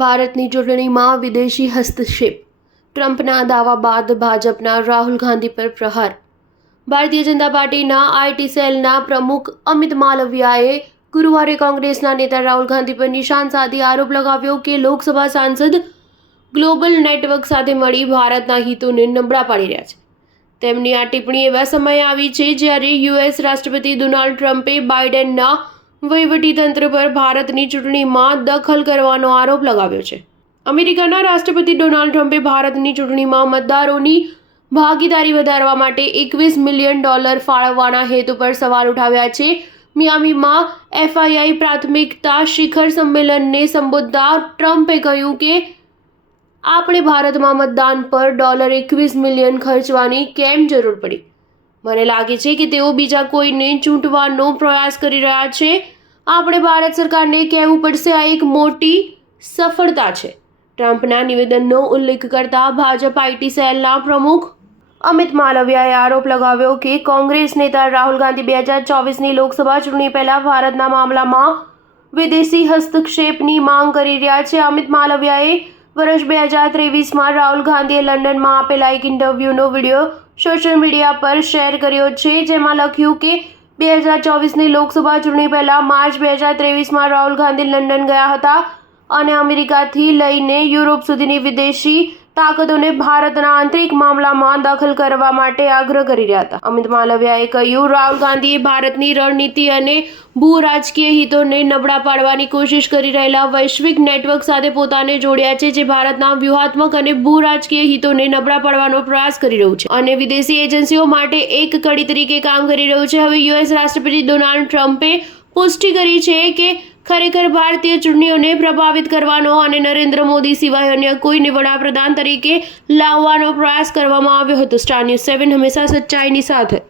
ભારતની ચૂંટણીમાં વિદેશી હસ્તક્ષેપ, ટ્રમ્પના દાવા બાદ ભાજપના રાહુલ ગાંધી પર પ્રહાર. ભારતીય જનતા પાર્ટીના આઈટી સેલના પ્રમુખ અમિત માલવિયાએ ગુરુવારે કોંગ્રેસના નેતા રાહુલ ગાંધી પર નિશાન સાધી આરોપ લગાવ્યો કે લોકસભા સાંસદ ગ્લોબલ નેટવર્ક સાથે મળી ભારતના હિતોને નબળા પાડી રહ્યા છે. તેમની આ ટિપ્પણી એવા સમયે આવી છે જ્યારે યુએસ રાષ્ટ્રપતિ ડોનાલ્ડ ટ્રમ્પે બાઇડેનના વહીવટીતંત્ર પર ભારતની ચૂંટણીમાં દખલ કરવાનો આરોપ લગાવ્યો છે. અમેરિકાના રાષ્ટ્રપતિ ડોનાલ્ડ ટ્રમ્પે ભારતની ચૂંટણીમાં મતદારોની ભાગીદારી વધારવા માટે $21 મિલિયન ફાળવવાના હેતુ પર સવાલ ઉઠાવ્યા છે. મિયામીમાં FII પ્રાથમિકતા શિખર સંમેલનને સંબોધતા ટ્રમ્પે કહ્યું કે આપણે ભારતમાં મતદાન પર $21 મિલિયન ખર્ચવાની કેમ જરૂર પડી. મને લાગે છે કે તેઓ બીજા કોઈને ચૂંટવાનો પ્રયાસ કરી રહ્યા છે. આપણે ભારત સરકારને કહેવું પડશે આ એક મોટી સફળતા છે. ટ્રમ્પના નિવેદનનો ઉલ્લેખ કરતા ભાજપ આઈટી સેલના પ્રમુખ અમિત માલવિયાએ આરોપ લગાવ્યો કે કોંગ્રેસ નેતા રાહુલ ગાંધી 2024ની લોકસભા ચૂંટણી પહેલા ભારતના મામલામાં વિદેશી હસ્તક્ષેપની માંગ કરી રહ્યા છે. અમિત માલવિયાએ વર્ષ 2023માં રાહુલ ગાંધીએ લંડનમાં આપેલા એક ઇન્ટરવ્યૂનો વિડીયો સોશિયલ મીડિયા પર શેર કર્યો છે, જેમાં લખ્યું કે 2024ની લોકસભા ચૂંટણી પહેલા માર્ચ 2023માં રાહુલ ગાંધી લંડન ગયા હતા અને અમેરિકાથી લઈને યુરોપ સુધીની વિદેશી તાકાતોને ભારતના આંતરિક મામલામાં દખલ કરવા માટે આગ્રહ કરી રહ્યા હતા. અમિત માલવિયાએ કહ્યું, રાહુલ ગાંધીએ ભારતની રણનીતિ અને ભૂ રાજકીય હિતોને નબળા પાડવાની કોશિશ કરી રહેલા વૈશ્વિક નેટવર્ક સાથે પોતાને જોડ્યા છે, જે ભારતના વ્યૂહાત્મક અને ભૂ રાજકીય હિતોને નબળા પાડવાનો પ્રયાસ કરી રહ્યું છે અને વિદેશી એજન્સીઓ માટે એક કડી તરીકે કામ કરી રહ્યું છે. હવે યુએસ રાષ્ટ્રપતિ ડોનાલ્ડ ટ્રમ્પે પુષ્ટિ કરી છે કે ખરેખર ભારતીય ચૂંટણીઓને પ્રભાવિત કરવાનો અને નરેન્દ્ર મોદી સિવાય અન્ય કોઈને વડાપ્રધાન તરીકે લાવવાનો પ્રયાસ કરવામાં આવ્યો હતો. સ્ટાર ન્યૂઝ 7 હંમેશા સચ્ચાઈની સાથે.